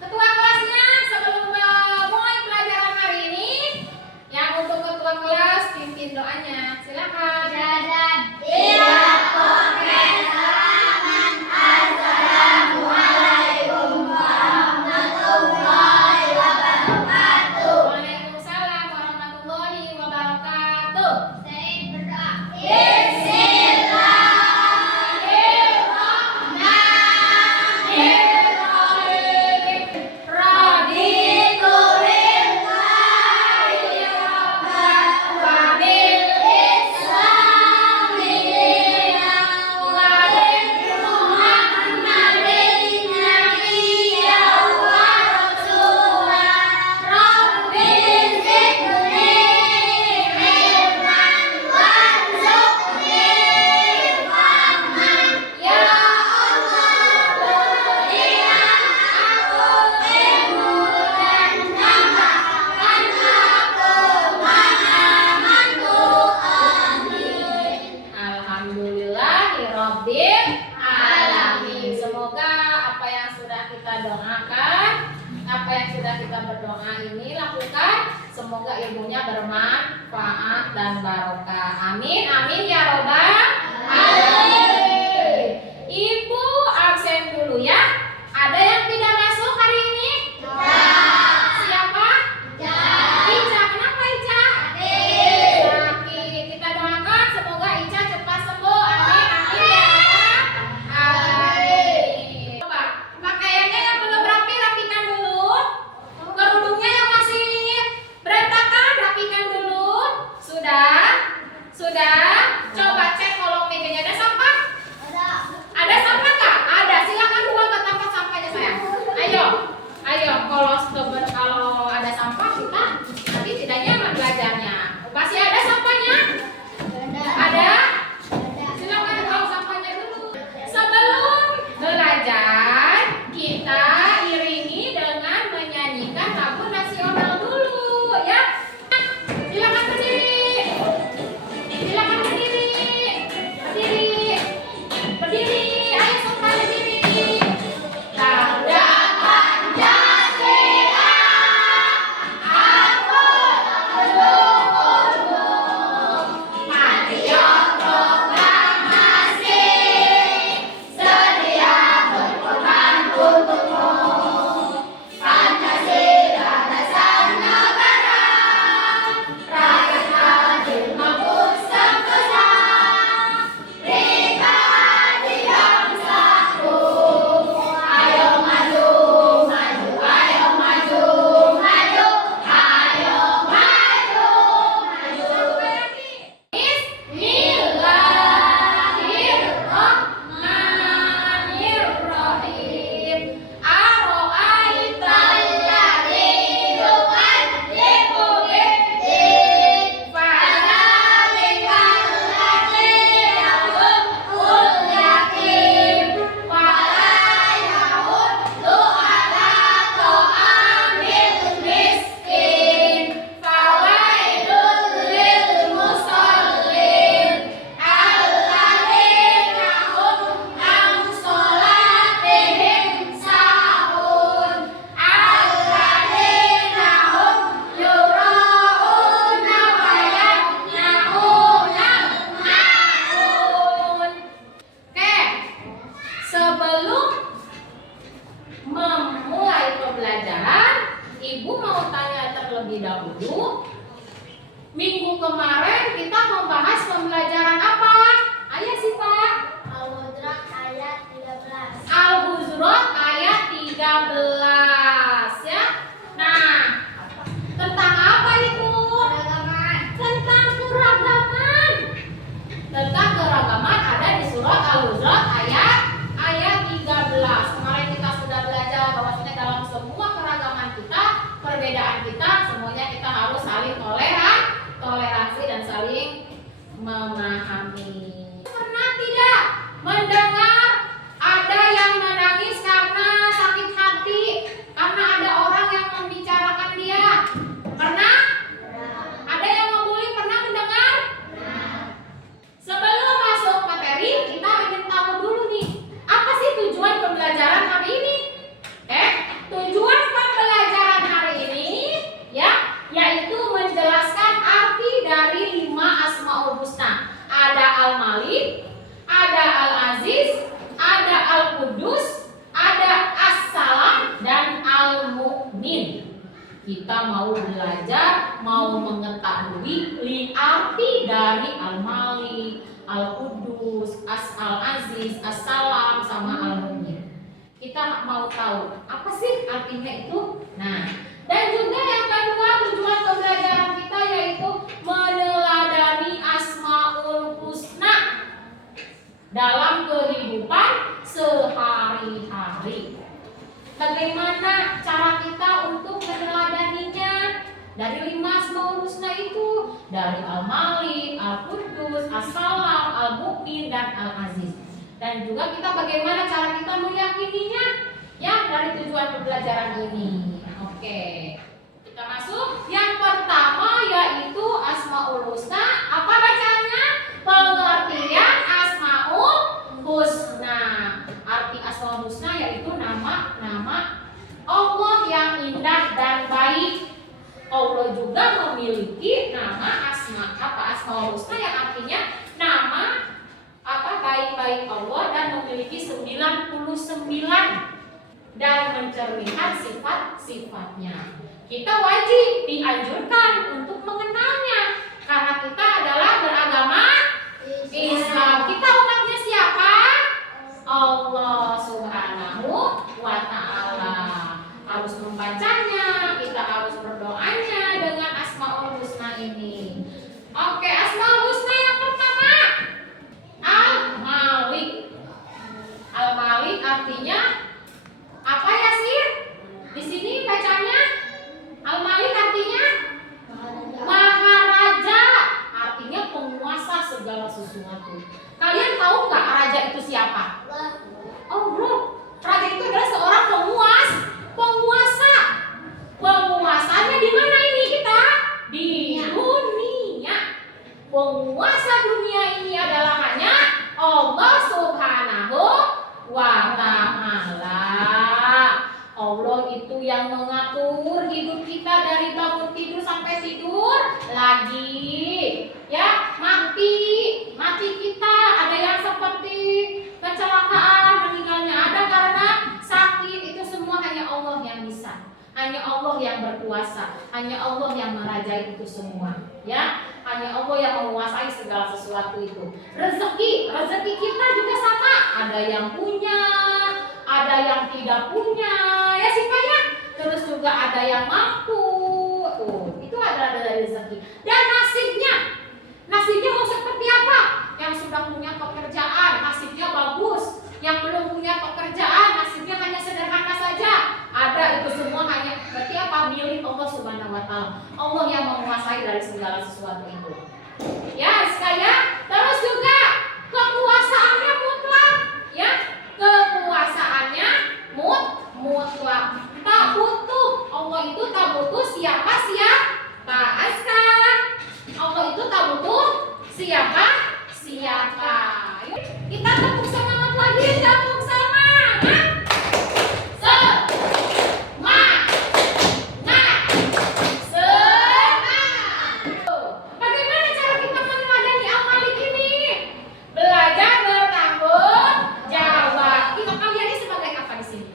Ketua kelasnya sebelum mulai pelajaran hari ini, yang untuk ketua kelas pimpin doanya. Silakan. Waalaikumsalam warahmatullahi wabarakatuh. Alhamdulillahirabbil alamin. Semoga apa yang sudah kita doakan, apa yang sudah kita berdoa ini lakukan, semoga ilmunya bermanfaat dan barokah. Amin amin ya robbal alamin. Ibu absen dulu ya. Ada yang tidak masuk hari ini? Siapa? Ica. Kenapa Ica? Sakit. Kita doakan semoga Ica cepat sembuh. Amin amin ya robbal alamin. Coba pakaiannya yang belum rapi rapikan dulu. Kerudungnya yang masih berantakan rapikan dulu. Sudah? Coba cek kolong mejanya ada Kita mau belajar, mau mengetahui arti dari Al-Malik, Al-Qudus, Al-Aziz, As-Salam, sama Al-Mu'min. Kita mau tahu apa sih artinya itu. Nah, dan juga yang kedua, tujuan pembelajaran kita yaitu meneladani Asmaul Husna dalam kehidupan sehari-hari. Bagaimana cara kita untuk meneladaninya? Dari 5 Asmaul Husna itu, dari Al-Malik, Al-Qudus, As-Salam, Al-Mu'min, dan Al-Aziz. Dan juga kita bagaimana cara kita meyakininya? Ya, dari tujuan pembelajaran ini. Oke, kita masuk. Yang pertama yaitu Asmaul Husna. Apa bacanya? Pengertian Asmaul Husna. Arti Asmaul Husna yaitu nama-nama Allah yang indah dan baik. Allah juga memiliki nama Asmaul Husna yang artinya nama baik-baik Allah dan memiliki 99 dan mencerminkan sifat-sifatnya. Kita wajib dianjurkan untuk mengenalnya karena kita adalah beragama Islam. Kita umatnya siapa? Allah Subhanahu wa Ta'ala. Harus membacanya, kita harus berdoanya dengan Asmaul Husna ini. Oke, Asmaul Husna yang pertama Al-Malik. Al-Malik artinya apa ya sih? Di sini bacanya Al-Malik artinya Maharaja, artinya penguasa segala sesuatu. Kalian tahu nggak raja itu siapa? Oh bro, raja itu adalah seorang penguasa. Penguasanya di mana ini kita? Di dunia. Penguasa dunia ini adalah hanya Allah Subhanahu wa Ta'ala. Allah itu yang mengatur hidup kita dari bangun tidur sampai tidur lagi. Ya, mati kita. Ada yang seperti kecelakaan, meninggalnya ada karena sakit. Itu semua hanya Allah yang bisa. Hanya Allah yang berkuasa. Hanya Allah yang merajai itu semua. Ya, hanya Allah yang menguasai segala sesuatu itu. Rezeki kita juga sama. Ada yang punya, ada yang tidak punya, ya sih Pak ya. Terus juga ada yang mampu. Tuh, itu adalah dari rezeki. Dan nasibnya mau seperti apa? Yang sudah punya pekerjaan, nasibnya bagus. Yang belum punya pekerjaan, nasibnya hanya sederhana saja. Ada, itu semua hanya berarti apa? Milik Allah Subhanahu wa Ta'ala. Allah yang menguasai dari segala sesuatu itu. Ya, sekalian. Terus juga kekuasaannya mutlak, ya. Kekuasaannya mutlak. Tak butuh. Allah itu tak butuh siapa. Allah itu tak butuh siapa. Yuk, kita tepuk semangat lagi, tepuk semangat. Bagaimana cara kita meneladani Al-Malik ini? Belajar bertanggung jawab. Kita kalian ini sebagai apa di sini?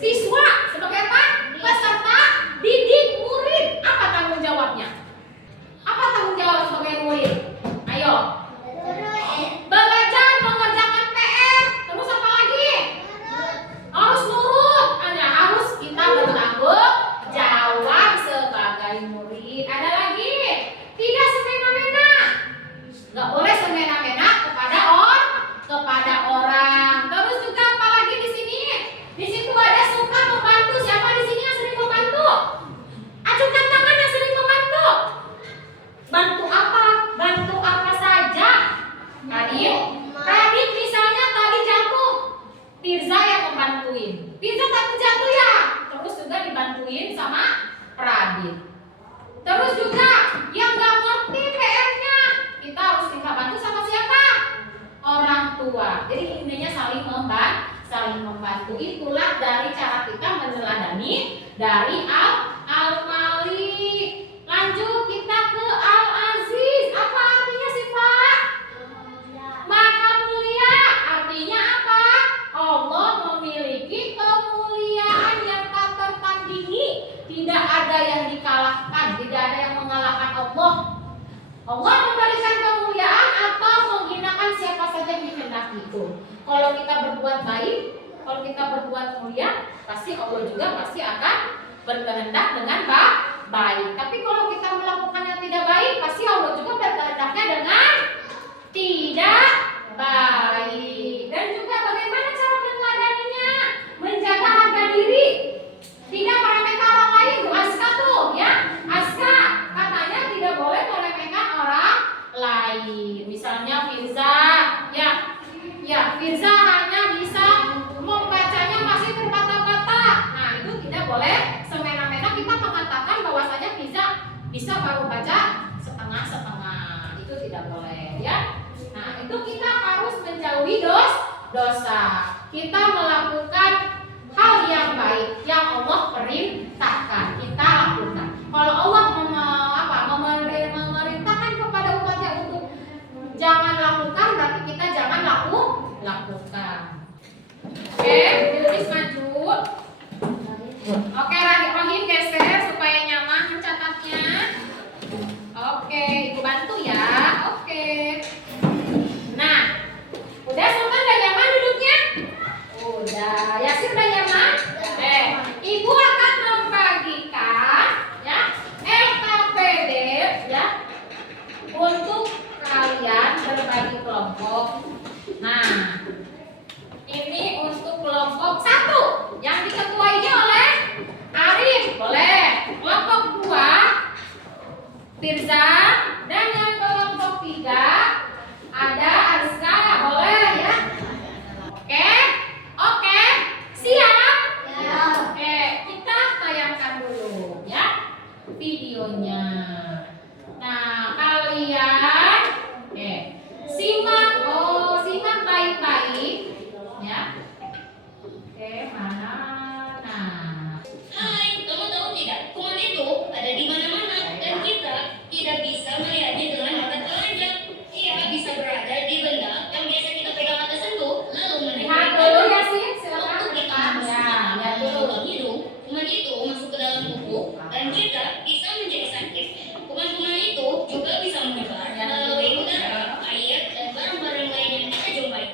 Siswa, sebagai apa? Peserta didik murid. Apa tanggung jawabnya? Apa tanggung jawab sebagai murid? Ayo. Belajar mengerjakan PR. Terus apa lagi? Harus nurut. Harus kita bertanggung jawab sebagai murid. Ada lagi? Tidak semena-mena. Nggak boleh semena-mena kepada orang. Terus juga apa lagi di sini? Di situ ada suka membantu. Siapa di sini yang sering membantu? Acungkan tangan yang sering membantu. Bantu apa? Bantu apa saja? Tadi misalnya tadi jatuh, Firza yang membantuin. Firza tadi jatuh ya, terus juga dibantuin sama Radit. Terus juga yang nggak ngerti PR-nya, kita harus minta bantu sama siapa? Orang tua. Jadi intinya saling membantu. Itulah dari cara kita meneladani dari Al-Malik. Lanjut kita ke Al-Aziz. Apa artinya sih Pak? Maha mulia. Artinya apa? Allah memiliki kemuliaan yang tak tertandingi ada yang dikalahkan, tidak ada yang mengalahkan Allah. Allah memberikan kemuliaan atau menghinakan siapa saja yang dikehendaki itu. Kalau kita berbuat baik, kalau kita berbuat mulia, pasti Allah juga pasti akan berkehendak dengan baik. Tapi kalau kita melakukan yang tidak baik, pasti Allah juga berkehendaknya dengan tidak baik. Dan juga bagaimana cara meneladaninya? Menjaga harga diri, tidak meremehkan orang lain. Aska tuh ya, Aska katanya tidak boleh meremehkan orang lain. Misalnya Firza, ya Firza hanya bisa membacanya masih berkata-kata. Nah itu tidak boleh semena-mena kita mengatakan bahwasanya bisa baru baca setengah-setengah. Itu tidak boleh ya. Nah itu kita harus menjauhi dosa. Kita melakukan hal yang baik yang Allah perintahkan, kita lakukan. Kalau Allah memerintahkan kepada umatnya untuk jangan lakukan, berarti kita jangan lakukan. Oke, tulis maju. Oke, Rahim geser supaya nyaman mencatatnya. Oke, Ibu bantu ya. Oke. Nah, udah Sultan udah nyaman duduknya? Udah. Yasir udah nyaman? Ibu akan membagikan ya LKPD ya untuk kalian berbagi kelompok. Nah, ini untuk kelompok 1 yang diketuai oleh Arif, boleh. Kelompok 2 Firza, dan yang kelompok 3 ada Aska, boleh ya. Oke, siap? Ya. Oke, kita tayangkan dulu ya videonya. Nah, kalian simak baik-baik ya. Oke, mana? Nah. Hai, kamu tahu tidak? Kuman itu ada di mana-mana dan kita tidak bisa melihatnya dengan mata telanjang. Ia bisa berada di benda yang biasa kita pegang atau sentuh, lalu Lihat dulu ya sih, silakan. waktu kita Lihat dulu. lubang hidung, kuman itu masuk ke dalam tubuh dan kita bisa menjadi sakit. Kuman-kuman itu juga bisa menyebar melalui udara, air, dan barang-barang lain yang kita jumpai.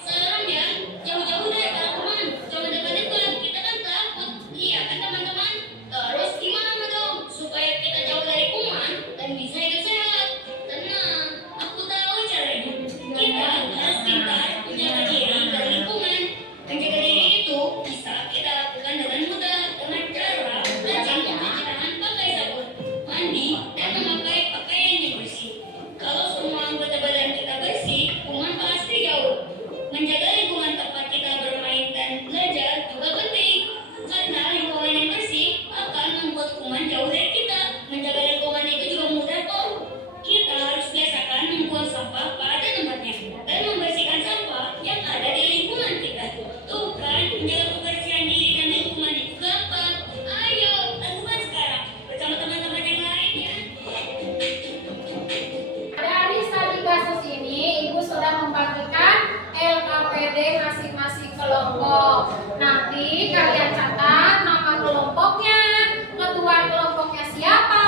Sebenarnya jauh-jauh dari kuman, jangan dekat-dekat, kita kan takut. Iya kan teman-teman? Terus gimana dong supaya kita jauh dari kuman dan bisa hidup sehat? Tenang, aku tahu caranya. Kita harus pintar menjaga diri dari lingkungan. Menjaga diri itu bisa kita lakukan dengan mudah dengan cara rajin mencuci tangan pakai sabun, mandi, dan memakai pakaian yang bersih. Kalau semua anggota badan kita bersih, kuman pasti jauh. Menjaga lingkungan tempat kita bermain dan belajar juga penting, karena lingkungan yang bersih akan membuat kuman jauh dari kita. Menjaga lingkungan itu juga mudah kok. Kita harus biasakan membuang sampah pada tempatnya dan membersihkan sampah yang ada di lingkungan kita. Tuh kan, menjaga kebersihan diri dan lingkungan itu gampang. Ayo, lakukan sekarang bersama teman-teman yang lain ya. Dari studi kasus ini, Ibu sudah membagikan LKPD masing-masing kelompok. Nanti kalian catat nama kelompoknya, ketua kelompoknya siapa,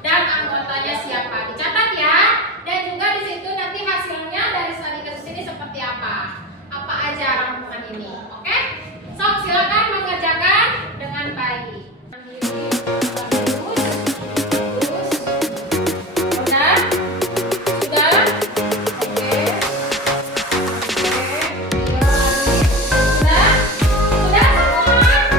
dan anggotanya siapa. Dicatat ya. Dan juga di situ nanti hasilnya dari studi kasus ini seperti apa. Apa aja rangkuman ini. Oke? Sok silakan mengerjakan dengan baik. Udah? Sudah? Oke. Sudah? Sudah semua?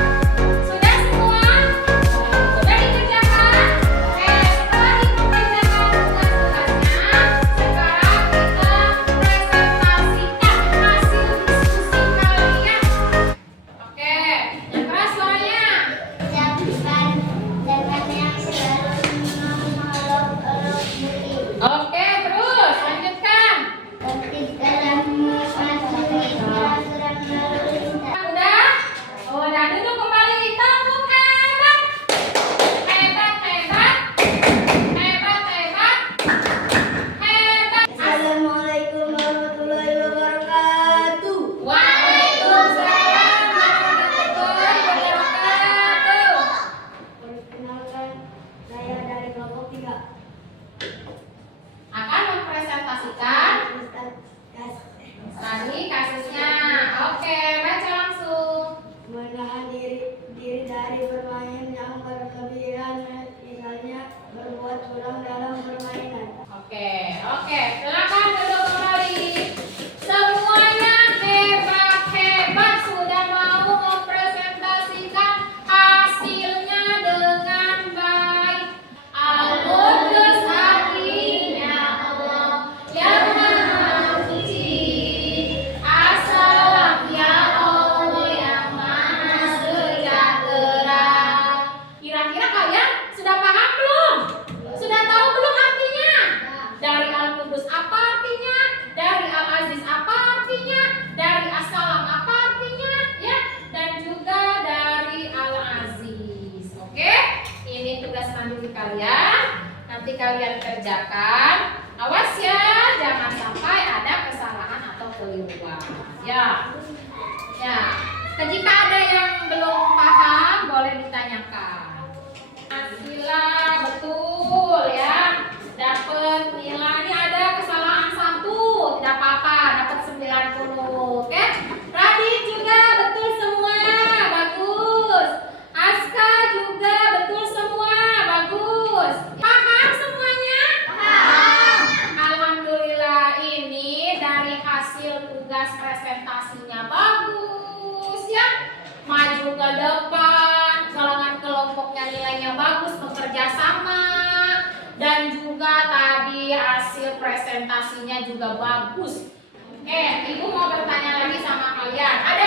kalian kerjakan, awas ya, jangan sampai ada kesalahan atau keliruan. Ya, ya. Jika ada yang belum paham, boleh ditanyakan. Sila betul ya, dapat nilai. Ini ada kesalahan 1, tidak apa-apa, dapat 90. Oke, Radit juga betul semua, bagus. Aska juga betul semua, bagus. Paham semuanya? Paham. Alhamdulillah, ini dari hasil tugas presentasinya bagus ya. Maju ke depan, kalangan kelompoknya nilainya bagus, bekerja sama, dan juga tadi hasil presentasinya juga bagus. Ibu mau bertanya lagi sama kalian. Ada